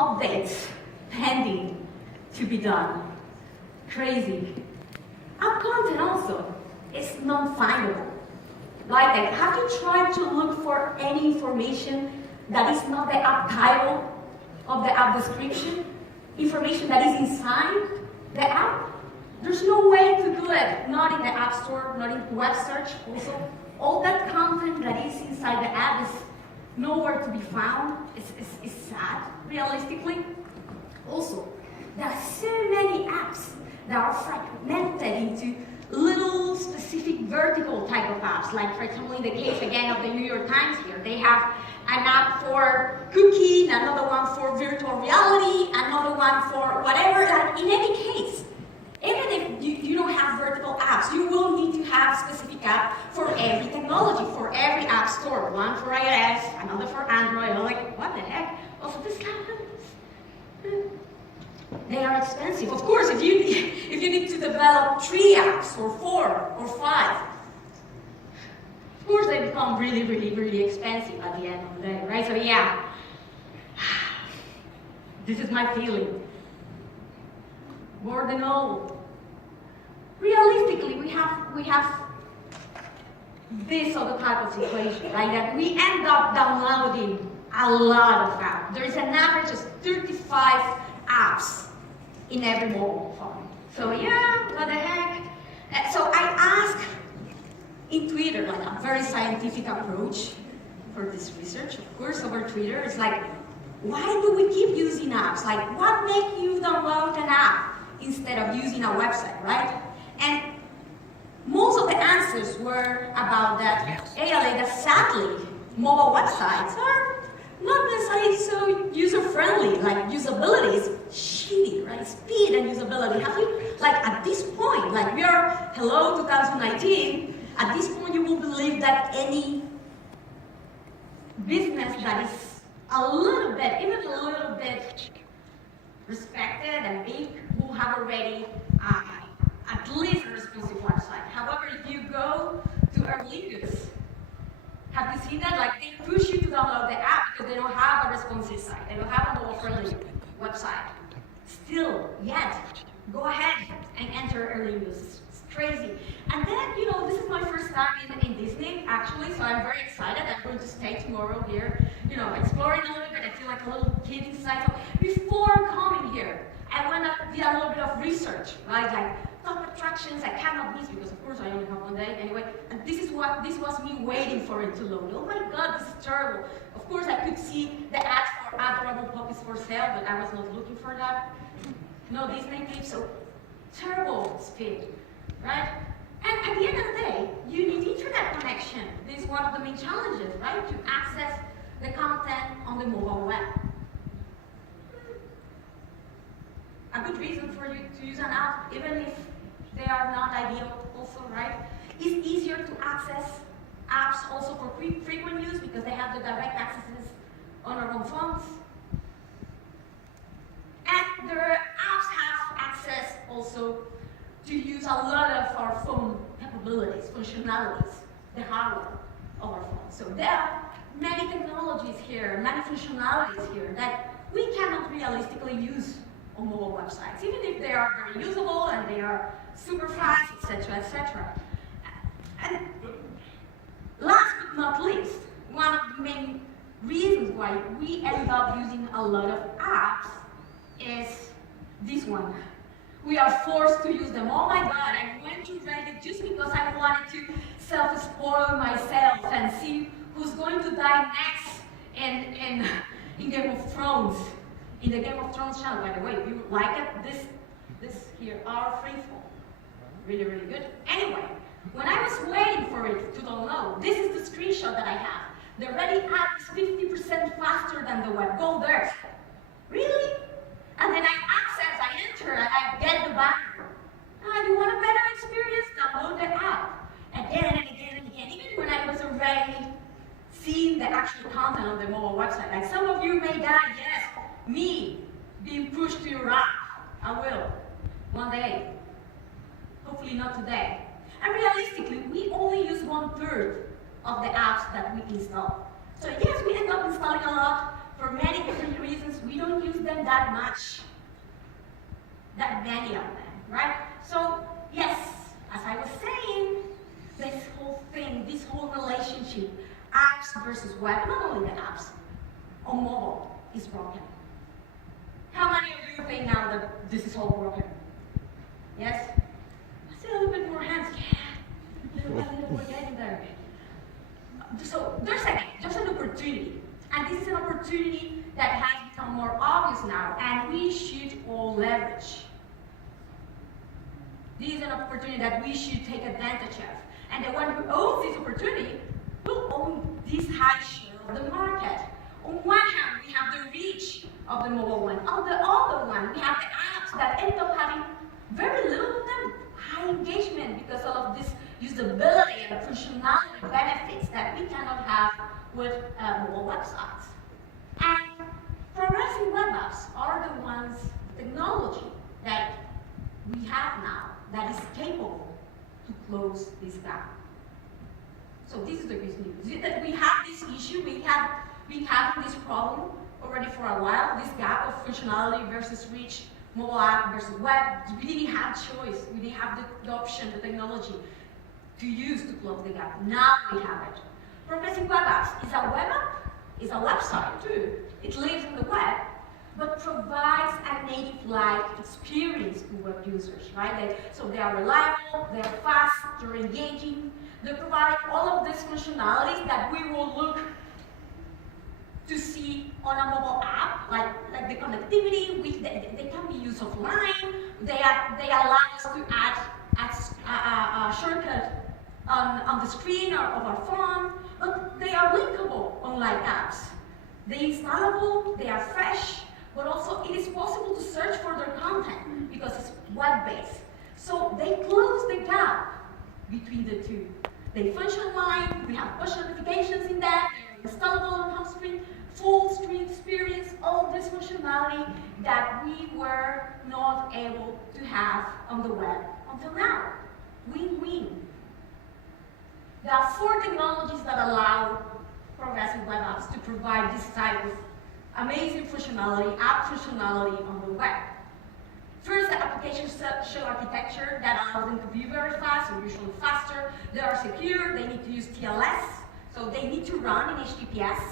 updates pending to be done. Crazy. App content also is non-findable. Like, have you tried to look for any information that is not the app title of the app description? Information that is inside the app? There's no way to do it. Not in the App Store, not in web search. Also, all that content that is inside the app is nowhere to be found. It's sad, realistically. Also, there are so many apps that are fragmented into little specific vertical type of apps, like for example in the case again of the New York Times here, they have an app for cooking, another one for virtual reality, another one for whatever. Like in any case, even if you don't have vertical apps, you will need to have specific app for every technology, for every app store. One for iOS, another for Android. I'm like, what the heck? Also, this happens. They are expensive. Of course, if you need to develop 3 apps or 4 or 5, of course they become really, really, really expensive at the end of the day, right? So yeah, this is my feeling. More than all, realistically, we have this other type of situation, right? That we end up downloading a lot of apps. There is an average of 35 apps in every mobile phone. So yeah, what the heck? So I asked in Twitter, like a very scientific approach for this research, of course, over Twitter. It's like, why do we keep using apps? Like, what makes you download an app instead of using a website, right? And most of the answers were about that, hey, Aleyda, sadly, mobile websites are not necessarily so user-friendly. Like, usability is shitty, right? Speed and usability. Have you, like, at this point, like, we are, hello, 2019, at this point you will believe that any business that is a little bit, even a little bit respected and big, will have already at least a responsive website. However, if you go to Erlingus, have you seen that? Like, they push you to download the app because they don't have a responsive site. They don't have a mobile-friendly website. Still, yet, go ahead and enter Erlingus. It's crazy. And then, you know, this is my first time in Disney, actually, so I'm very excited. I'm going to stay tomorrow here, you know, exploring a little bit. I feel like a little kid inside. So before coming here, I went up, did a little bit of research, right? Like, top attractions I cannot miss because of course I only have one day anyway. And this was me waiting for it to load. Oh my God, this is terrible. Of course I could see the ads for adorable puppies for sale, but I was not looking for that. No Disney clips, so terrible speed, right? And at the end of the day, you need internet connection. This is one of the main challenges, right? To access the content on the mobile web. A good reason for you to use an app, even if they are not ideal also, right? It's easier to access apps also for frequent use because they have the direct accesses on our own phones. And their apps have access also to use a lot of our phone capabilities, functionalities, the hardware of our phones. So there are many technologies here, many functionalities here that we cannot realistically use on mobile websites, even if they are very usable and they are super fast, etc., etc. And last but not least, one of the main reasons why we end up using a lot of apps is this one. We are forced to use them. Oh my God, I went to Reddit just because I wanted to self-spoil myself and see who's going to die next in Game of Thrones. In the Game of Thrones channel, by the way, if you like it, this here, our freefall. Really, really good. Anyway, when I was waiting for it to download, this is the screenshot that I have. The Reddit app is 50% faster than the web. Go there. Really? And then I access, I enter, and I get the banner. You want a better experience? Download the app. Again and again and again. Even when I was already seeing the actual content on the mobile website. Like some of you may die, yes. Me being pushed to your app. I will. One day. Hopefully not today. And realistically, we only use 1/3 of the apps that we install. So yes, we end up installing a lot for many different reasons. We don't use them that many of them, right? So yes, as I was saying, this whole thing, this whole relationship, apps versus web, not only the apps, on mobile is broken. How many of you think now that this is all broken? Yes? I see a little bit more hands. Yeah, we're getting there. So there's an opportunity, and this is an opportunity that has become more obvious now, and we should all leverage. This is an opportunity that we should take advantage of. And the one who owns this opportunity will own this high share of the market. On one hand, we have the reach of the mobile one. On the other one, we have the apps that end up having very little of them, high engagement, because of this usability and functionality benefits that we cannot have with mobile websites. And progressive web apps are the ones, technology that we have now that is capable to close this gap. So this is the good news. Is that we have this issue, we have been having this problem already for a while, this gap of functionality versus reach, mobile app versus web. We didn't have choice, we didn't have the option, the technology to use to close the gap. Now we have it. Progressive web apps is a web app, is a website too. It lives on the web, but provides a native-like experience to web users, right? So they are reliable, they're fast, they're engaging. They provide all of these functionalities that we will look to see on a mobile app, like the connectivity. They can be used offline. They allow us to add a shortcut on the screen or of our phone, but they are linkable, unlike apps. They're installable, they are fresh, but also it is possible to search for their content because it's web-based. So they close the gap between the two. They function online, we have push notifications in that, they're installable on home screen, full screen experience, all this functionality that we were not able to have on the web until now. Win-win. There are 4 technologies that allow progressive web apps to provide this type of amazing functionality, app functionality on the web. First, the application shell architecture that allows them to be very fast, or usually faster. They are secure, they need to use TLS, so they need to run in HTTPS.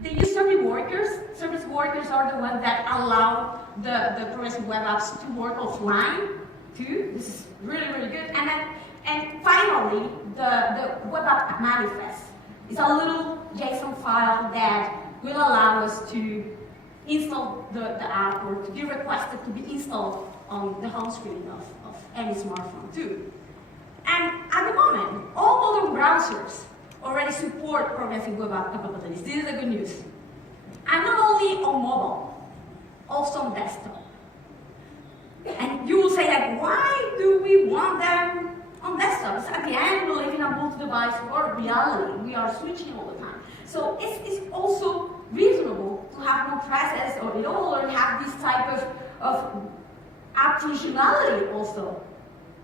They use service workers. Service workers are the ones that allow the progressive web apps to work offline too. This is really, really good. And finally, the web app manifest is a little JSON file that will allow us to install the app, or to be requested to be installed on the home screen of any smartphone too. And at the moment, all modern browsers already support progressive web app capabilities. This is the good news. And not only on mobile, also on desktop. And you will say, like, why do we want them on desktops? At the end, we live in a multi-device world reality. We are switching all the time. So it's also reasonable to have no process or at all, or have this type of app functionality also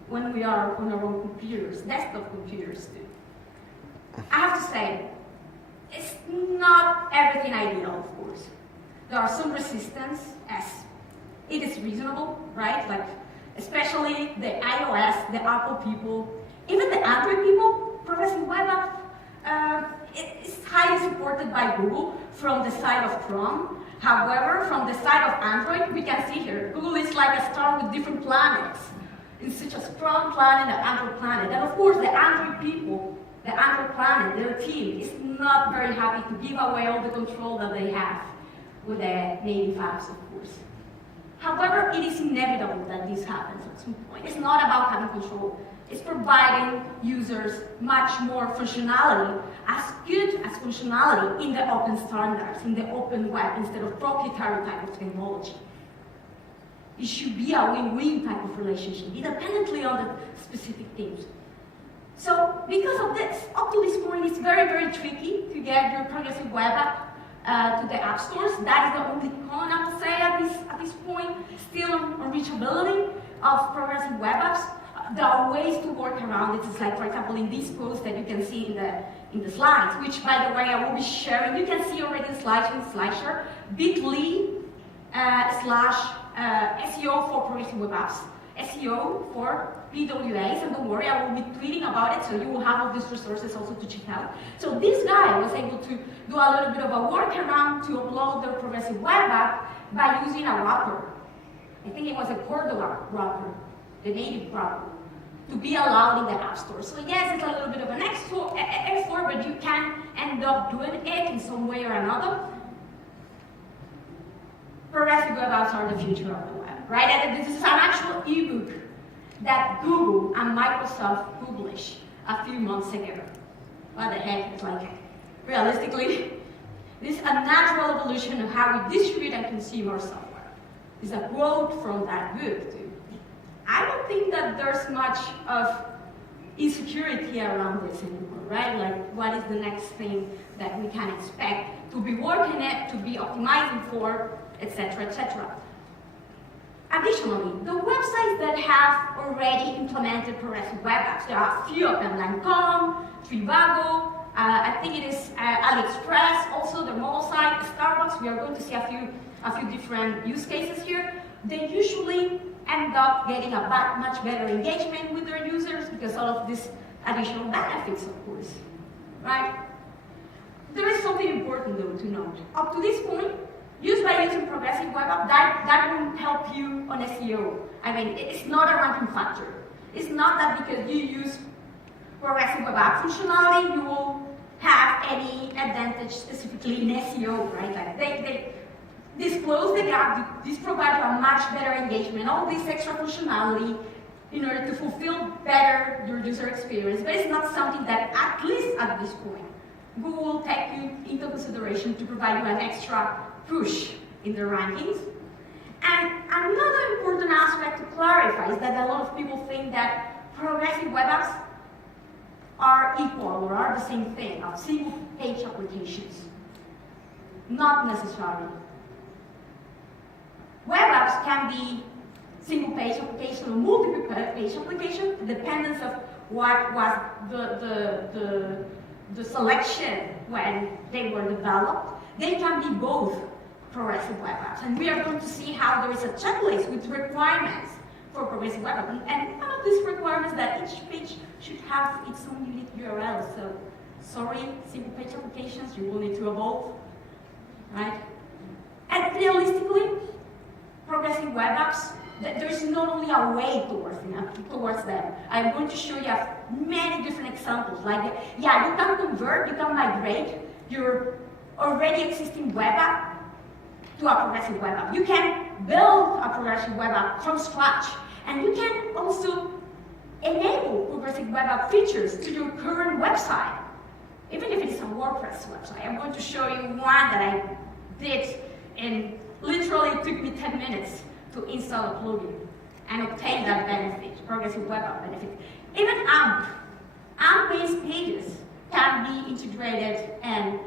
when we are on our own computers, desktop computers too. I have to say, it's not everything ideal, of course. There are some resistance, as it is reasonable, right? Like, especially the iOS, the Apple people, even the Android people, progressive web app, it's highly supported by Google from the side of Chrome. However, from the side of Android, we can see here, Google is like a star with different planets. It's such a strong planet, an Android planet. And of course, the Android people, the Android planet, their team, is not very happy to give away all the control that they have with the native apps, of course. However, it is inevitable that this happens at some point. It's not about having control. It's providing users much more functionality, as good as functionality in the open standards, in the open web, instead of proprietary type of technology. It should be a win-win type of relationship, independently of the specific themes. So, because of this, up to this point, it's very, very tricky to get your progressive web app to the app stores. That is the only con I would say at this point. Still on reachability of progressive web apps. There are ways to work around it. It's like, for example, in this post that you can see in the slides, which, by the way, I will be sharing. You can see already in SlideShare, bit.ly SEO for progressive web apps, SEO for PWAs, and don't worry, I will be tweeting about it, so you will have all these resources also to check out. So this guy was able to do a little bit of a workaround to upload their progressive web app by using a wrapper. I think it was a Cordova wrapper, the native wrapper, to be allowed in the App Store. So yes, it's a little bit of an effort, but you can end up doing it in some way or another. Progressive web apps are the future of the web, right? And this is an actual ebook that Google and Microsoft published a few months ago. What the heck, it's like, realistically, this is a natural evolution of how we distribute and consume our software. It's a quote from that book, too. I don't think that there's much of insecurity around this anymore, right? Like, what is the next thing that we can expect to be working at, to be optimizing for, etc., etc. Additionally, the websites that have already implemented progressive web apps, there are a few of them, like Com, Trivago, I think it is AliExpress, also the mobile site, Starbucks. We are going to see a few different use cases here. They usually end up getting a much better engagement with their users because all of these additional benefits, of course, right? There is something important, though, to note. Up to this point, using progressive web app, that won't help you on SEO. I mean, it's not a ranking factor. It's not that because you use progressive web app functionality, you will have any advantage specifically in SEO, right? Like they disclose the gap, this provides you a much better engagement, all this extra functionality in order to fulfill better your user experience, but it's not something that, at least at this point, Google will take you into consideration to provide you an extra push in the rankings. And another important aspect to clarify is that a lot of people think that progressive web apps are equal or are the same thing of single-page applications. Not necessarily. Web apps can be single-page application or multiple-page application, dependence of what was the selection when they were developed. They can be both progressive web apps. And we are going to see how there is a checklist with requirements for progressive web apps. And one of these requirements that each page should have its own unique URL. So, sorry, single-page applications, you will need to evolve, right? And realistically, progressive web apps, there's not only a way towards them. I'm going to show you many different examples. Like, yeah, you can convert, you can migrate your already existing web app to a progressive web app. You can build a progressive web app from scratch. And you can also enable progressive web app features to your current website, even if it's a WordPress website. I'm going to show you one that I did, and literally it took me 10 minutes to install a plugin and obtain that benefit, progressive web app benefit. Even AMP-based pages can be integrated and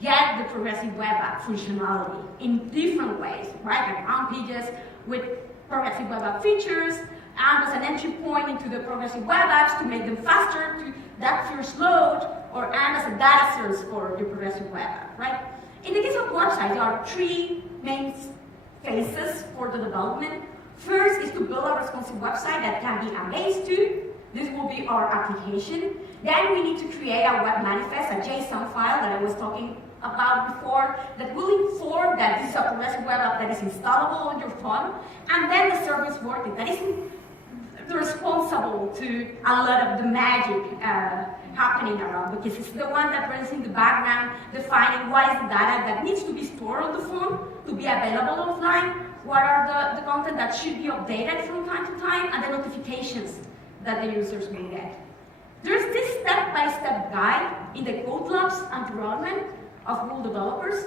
get the progressive web app functionality in different ways, right? Like AMP pages with progressive web app features, AMP as an entry point into the progressive web apps to make them faster to that first load, or AMP as a data source for your progressive web app, right? In the case of websites, there are three main phases for the development. First is to build a responsive website that can be amazed to. This will be our application. Then we need to create a web manifest, a JSON file that I was talking about before, that will inform that this is a progressive web app that is installable on your phone. And then the service worker that is responsible to a lot of the magic happening around, because it's the one that runs in the background, defining what is the data that needs to be stored on the phone to be available offline, what are the content that should be updated from time to time, and the notifications that the users will get. There's this step-by-step guide in the Code Labs environment of Google developers.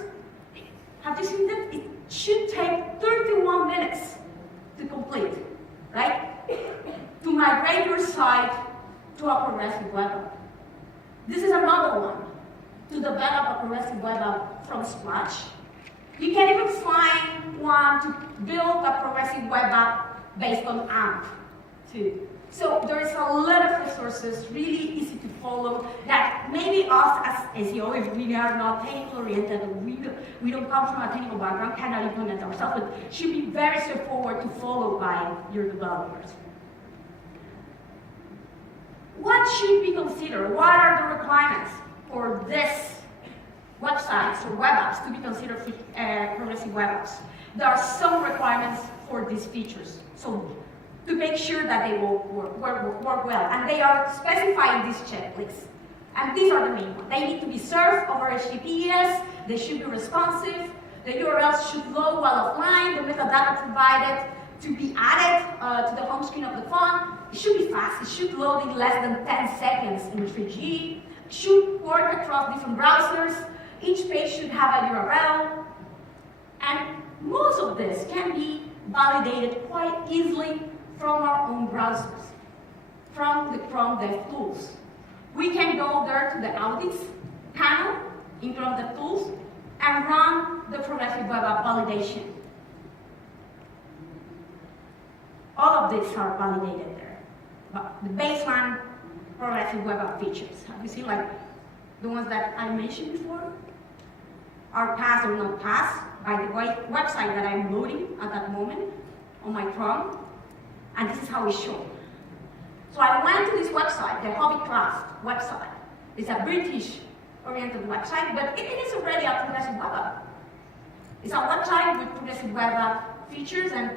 Have you seen that? It should take 31 minutes to complete, right? To migrate your site to a progressive web app. This is another one, to develop a progressive web app from scratch. You can even find one to build a progressive web app based on AMP, too. So there is a lot of resources, really easy to follow, that maybe us as SEO, if we are not technical oriented, or we don't come from a technical background, cannot implement ourselves, but should be very straightforward to follow by your developers. What should we consider? What are the requirements for this websites or web apps to be considered progressive web apps? There are some requirements for these features. So to make sure that they will work well. And they are specified in these checklists. And these are the main ones. They need to be served over HTTPS, they should be responsive, the URLs should load while offline, the metadata provided to be added to the home screen of the phone. It should be fast, it should load in less than 10 seconds in 3G, it should work across different browsers, each page should have a URL, and most of this can be validated quite easily from our own browsers, from the Chrome DevTools. We can go there to the audits panel in Chrome DevTools and run the progressive web app validation. All of these are validated there. But the baseline progressive web app features, have you seen like the ones that I mentioned before? Are passed or not passed by the website that I'm loading at that moment on my Chrome. And this is how it's shown. So I went to this website, the Hobbycraft website. It's a British-oriented website, but it is already a progressive web app. It's a website with progressive web app features, and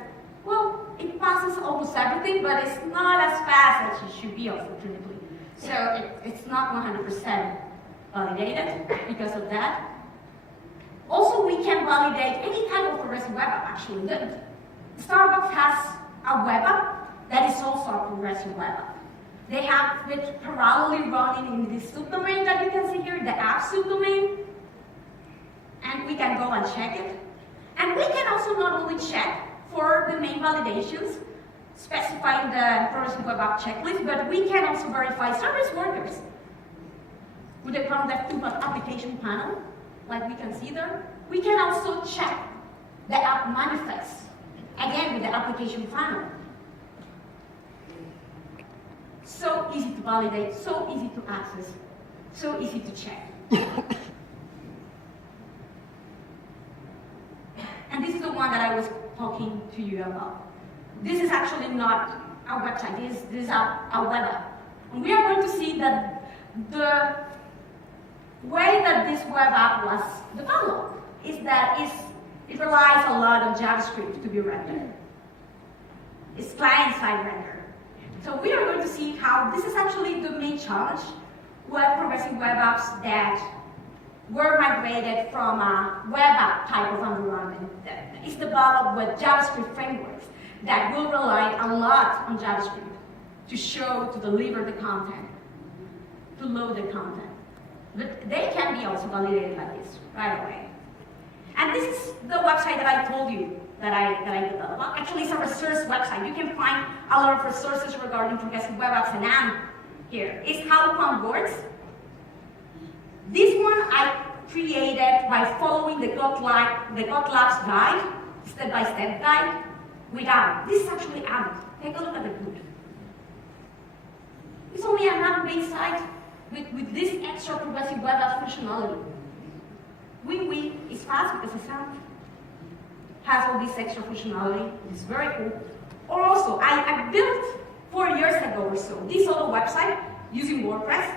well, it passes almost everything, but it's not as fast as it should be, unfortunately. So it's not 100% validated because of that. Also, we can validate any type of progressive web app, actually. Starbucks has a web app that is also a progressive web app. They have it parallelly running in this subdomain that you can see here, the app subdomain. And we can go and check it. And we can also not only check for the main validations, specifying the progressive web app checklist, but we can also verify service workers with the Chrome DevTools application panel, like we can see there. We can also check the app manifest, again with the application panel. So easy to validate, so easy to access, so easy to check. And this is the one that I was talking to you about. This is actually not a website, this is a web app. And we are going to see that the way that this web app was developed is that it relies a lot on JavaScript to be rendered. It's client-side render. So we are going to see how this is actually the main challenge with progressive web apps that were migrated from a web app type of environment that is developed with JavaScript frameworks that will rely a lot on JavaScript to show, to deliver the content, to load the content. But they can be also validated like this right away. And this is the website that I told you that I developed. Well, actually, it's a resource website. You can find a lot of resources regarding progressive web apps, and I'm here. It's how PWAMP works. This one I created by following the GotLabs guide, step-by-step guide, without. This is actually AMP. Take a look at the code. It's only an AMP-based site with this extra progressive web app functionality. Win-win is fast because it's AMP. Has all this extra functionality. It's very cool. Or also, I built 4 years ago or so this other website using WordPress.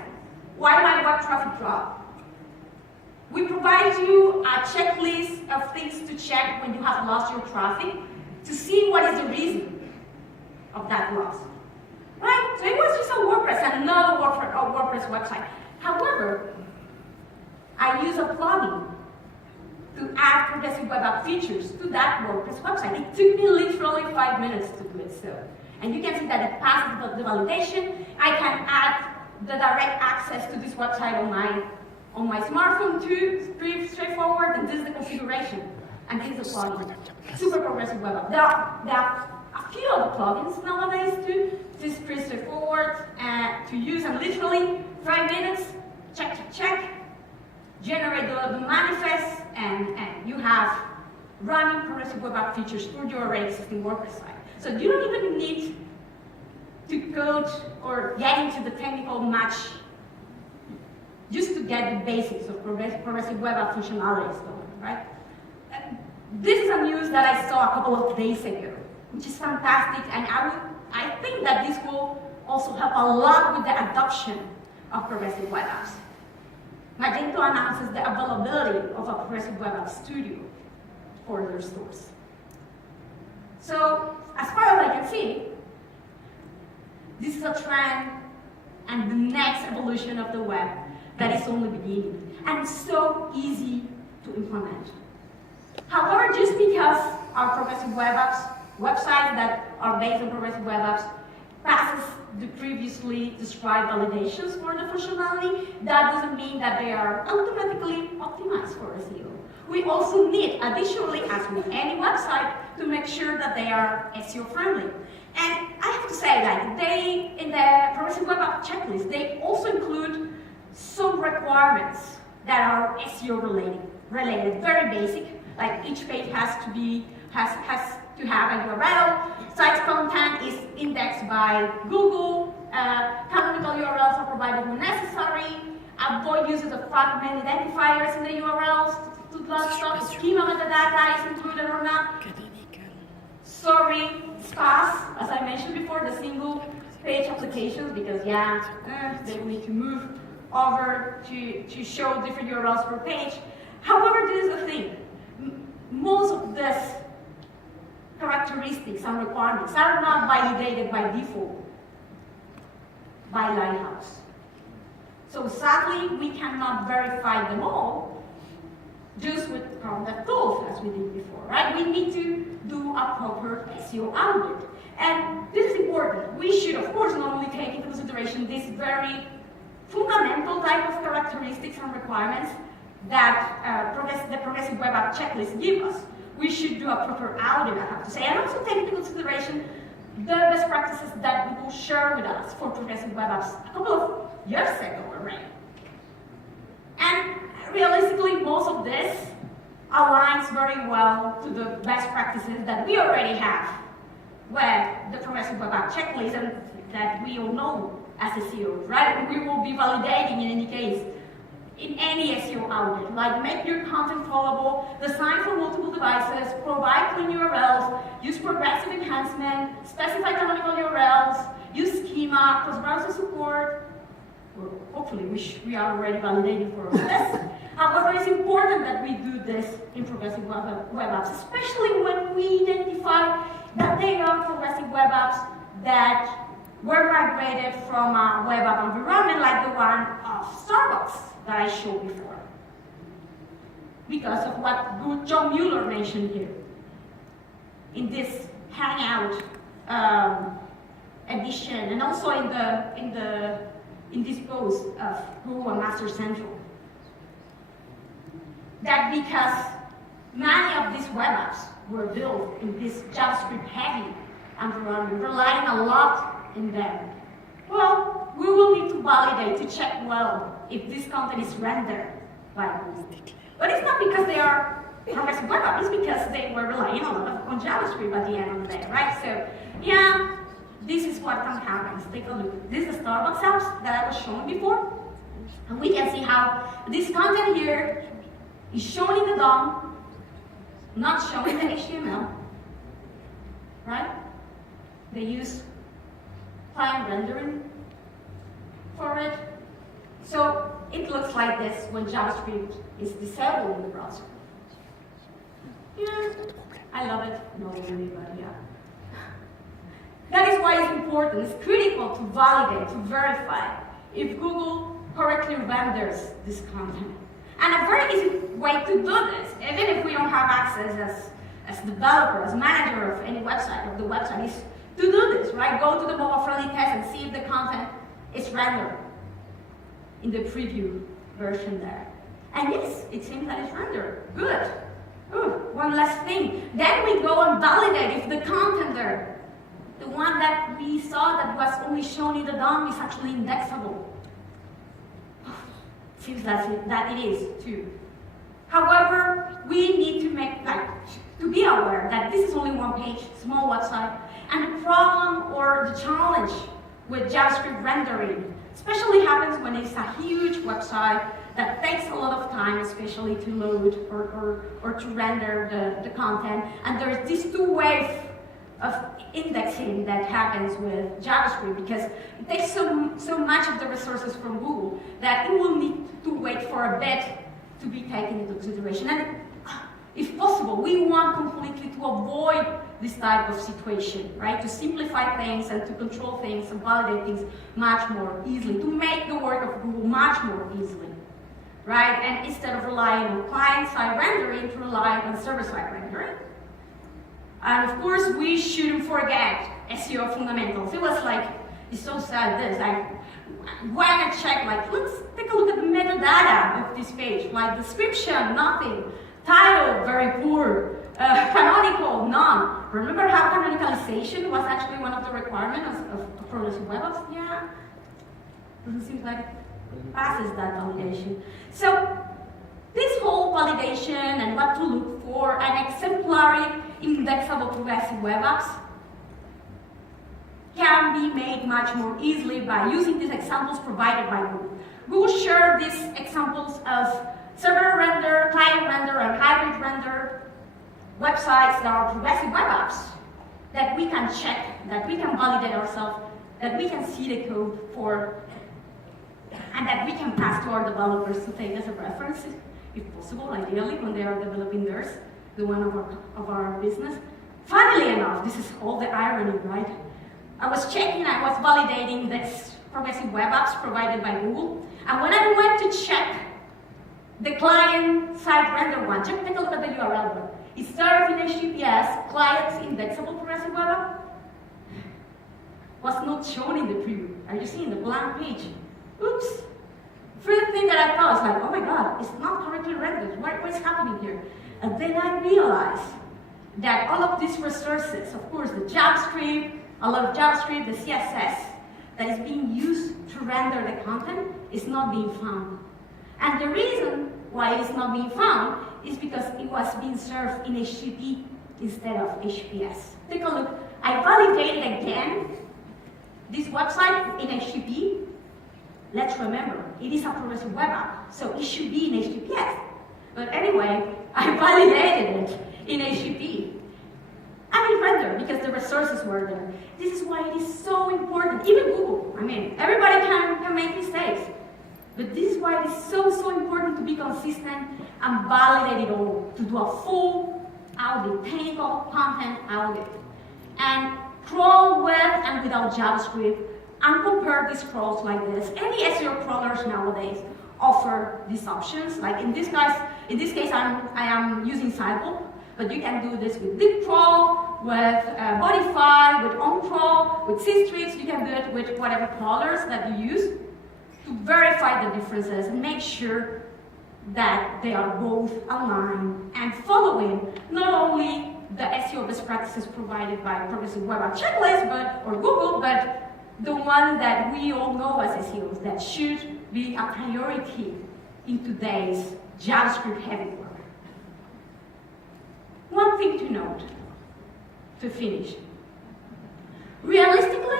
Why my web traffic dropped? We provide you a checklist of things to check when you have lost your traffic to see what is the reason of that loss. Right? So it was just a WordPress and not a WordPress website. However, I use a plugin to add progressive web app features to that WordPress website. It took me literally 5 minutes to do it so. And you can see that it passes the validation. I can add the direct access to this website on my smartphone too. It's pretty straightforward, and this is the configuration. And this is the plugin. Super progressive web app. There are a few other plugins nowadays too. This is pretty straightforward to use, and literally 5 minutes, check, generate the manifest, and you have running progressive web app features for your already existing WordPress site. So you don't even need to code or get into the technical match just to get the basics of progressive web app functionalities going, right? This is a news that I saw a couple of days ago, which is fantastic, and I think that this will also help a lot with the adoption of progressive web apps. Magento announces the availability of a progressive web app studio for their stores. So, as far as I can see, this is a trend and the next evolution of the web that is only beginning, and it's so easy to implement. However, just because our progressive web apps, websites that are based on progressive web apps, passes the previously described validations for the functionality, that doesn't mean that they are automatically optimized for SEO. We also need, additionally, as with any website, to make sure that they are SEO friendly. And I have to say, like, they, in the progressive web app checklist, they also include some requirements that are SEO related, very basic. Like each page has to have a URL, site content is indexed by Google, canonical URLs are provided when necessary, avoid uses of fragment identifiers in the URLs to stuff, schema metadata is included or not. Sorry, sparse, as I mentioned before, the single page applications, because they will need to move over to show different URLs per page. However, this is the thing. Most of these characteristics and requirements are not validated by default by Lighthouse. So sadly, we cannot verify them all just with content tools as we did before, right? We need to do a proper SEO audit. And this is important. We should, of course, not only take into consideration these very fundamental type of characteristics and requirements that the progressive web app checklist give us. We should do a proper audit, I have to say, and also take into consideration the best practices that Google shared with us for progressive web apps a couple of years ago already. And realistically, most of this aligns very well to the best practices that we already have with the progressive web app checklist and that we all know as SEOs, right? We will be validating in any case in any SEO audit, like make your content followable, design for multiple devices, provide clean URLs, use progressive enhancement, specify canonical URLs, use schema, cross-browser support. Well, hopefully we are already validating for all this. However, it's important that we do this in progressive web apps, especially when we identify that they are progressive web apps that were migrated from a web app environment like the one of Starbucks that I showed before, because of what John Mueller mentioned here in this Hangout edition, and also in this post of Google and Master Central. That because many of these web apps were built in this JavaScript-heavy environment, relying a lot in them. Well, we will need to validate, to check well if this content is rendered by Google. But it's not because they are progressive web apps, it's because they were relying a lot on JavaScript at the end of the day, right? So, yeah, this is what can happen. Let's take a look. This is the Starbucks apps that I was showing before. And we can see how this content here is shown in the DOM, not shown in the HTML, right? They use client rendering for it. So it looks like this when JavaScript is disabled in the browser. Yeah, I love it. No, really, but yeah. That is why it's important, it's critical to validate, to verify if Google correctly renders this content. And a very easy way to do this, even if we don't have access as developer, as manager of any website, is to do this, right? Go to the mobile-friendly test and see if the content is rendered in the preview version there. And yes, it seems that it's rendered. Good. Ooh, one last thing. Then we go and validate if the content there, the one that we saw that was only shown in the DOM, is actually indexable. Seems that it is too. However, we need to be aware that this is only one page, small website, And the problem or the challenge with JavaScript rendering especially happens when it's a huge website that takes a lot of time, especially to load or to render the content. And there's this two-way of indexing that happens with JavaScript because it takes so much of the resources from Google that it will need to wait for a bit to be taken into consideration. And if possible, we want completely to avoid this type of situation, right? To simplify things and to control things and validate things much more easily, to make the work of Google much more easily, right? And instead of relying on client-side rendering, to rely on server-side rendering. And of course, we shouldn't forget SEO fundamentals. It was like, it's so sad this. Why not check, like, let's take a look at the metadata of this page, like description, nothing. Title, very poor. Canonical, none. Remember how canonicalization was actually one of the requirements of progressive web apps? Yeah. Doesn't seem like it passes that validation. So this whole validation and what to look for and exemplary indexable progressive web apps can be made much more easily by using these examples provided by Google. Google shared these examples of server render, client render, and hybrid render websites that are progressive web apps that we can check, that we can validate ourselves, that we can see the code for, and that we can pass to our developers to take as a reference, if possible, ideally, when they are developing theirs, the one of our business. Funnily enough, this is all the irony, right? I was checking, I was validating this progressive web apps provided by Google, and when I went to check the client-side render one, take a look at the URL one. It started in HTTPS, client's indexable progressive web app, was not shown in the preview. Are you seeing the blank page? Oops. First thing that I thought was like, oh my God, it's not correctly rendered. What is happening here? And then I realized that all of these resources, of course, the JavaScript, a lot of JavaScript, the CSS, that is being used to render the content is not being found. And the reason why it is not being found is because it was being served in HTTP instead of HTTPS. Take a look. I validated again this website in HTTP. Let's remember, it is a progressive web app, so it should be in HTTPS. But anyway, I validated it in HTTP. And it rendered because the resources were there. This is why it is so important. Even Google, I mean, everybody can make mistakes. But this is why it is so important to be consistent and validate it all, to do a full audit, technical content audit. And crawl with and without JavaScript, and compare these crawls like this. Any SEO crawlers nowadays offer these options. Like in this case, I am using Sample, but you can do this with deep crawl, with Bodify, with OnCrawl, with Systrix. You can do it with whatever crawlers that you use to verify the differences and make sure that they are both aligned and following not only the SEO best practices provided by Progressive Web App Checklist or Google, but the one that we all know as SEOs that should be a priority in today's JavaScript-heavy work. One thing to note, to finish. Realistically,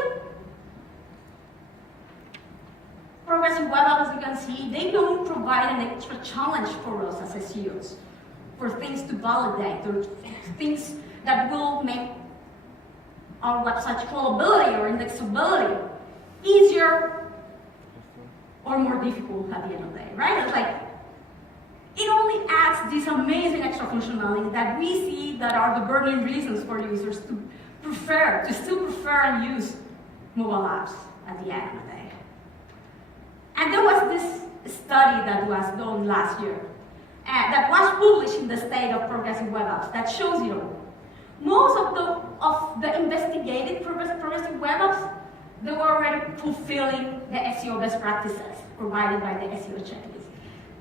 progressive web apps, as you can see, they don't provide an extra challenge for us as SEOs, for things to validate, or things that will make our website's crawlability or indexability easier or more difficult at the end of the day, right? It's like, it only adds this amazing extra functionality that we see that are the burning reasons for users to still prefer and use mobile apps at the end of the day. And there was this study that was done last year that was published in the State of Progressive Web Apps that shows you most of the investigated progressive web apps, they were already fulfilling the SEO best practices provided by the SEO checklist.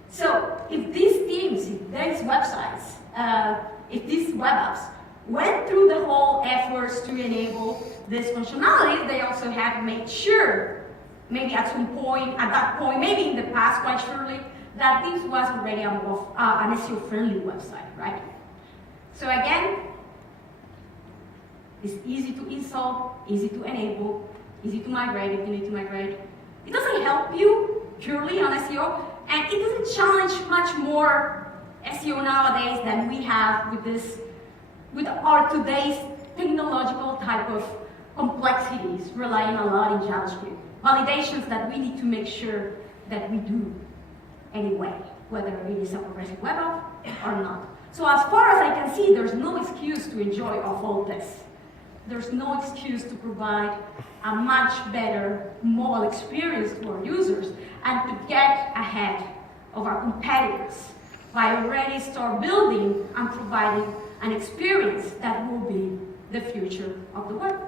So if these teams, if these websites, if these web apps went through the whole efforts to enable this functionality, they also have made sure, maybe at some point, at that point, maybe in the past quite surely, that this was already an SEO-friendly website, right? So again, It's easy to install, easy to enable, easy to migrate if you need to migrate. It doesn't help you purely on SEO, and it doesn't challenge much more SEO nowadays than we have with our today's technological type of complexities, relying a lot in JavaScript. Validations that we need to make sure that we do anyway, whether it is a progressive web app or not. So as far as I can see, there's no excuse to enjoy our fault tests. There's no excuse to provide a much better mobile experience to our users and to get ahead of our competitors by already start building and providing an experience that will be the future of the web.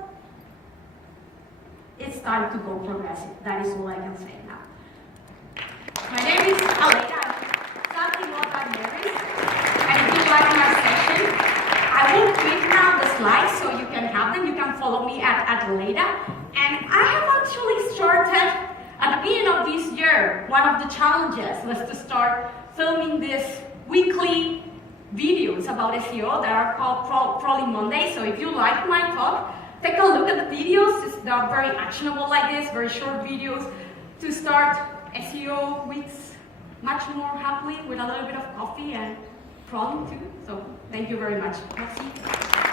It's time to go progressive. That is all I can say now. My name is Aleyda. Something about my memories. And if you like my session, I will tweet now the slides so you can have them. You can follow me at Aleyda. And I have actually started at the beginning of this year. One of the challenges was to start filming these weekly videos about SEO that are called Probably Monday. So if you like my talk, take a look at the videos. They are very actionable like this, very short videos to start SEO weeks much more happily with a little bit of coffee and problem too. So thank you very much. Merci.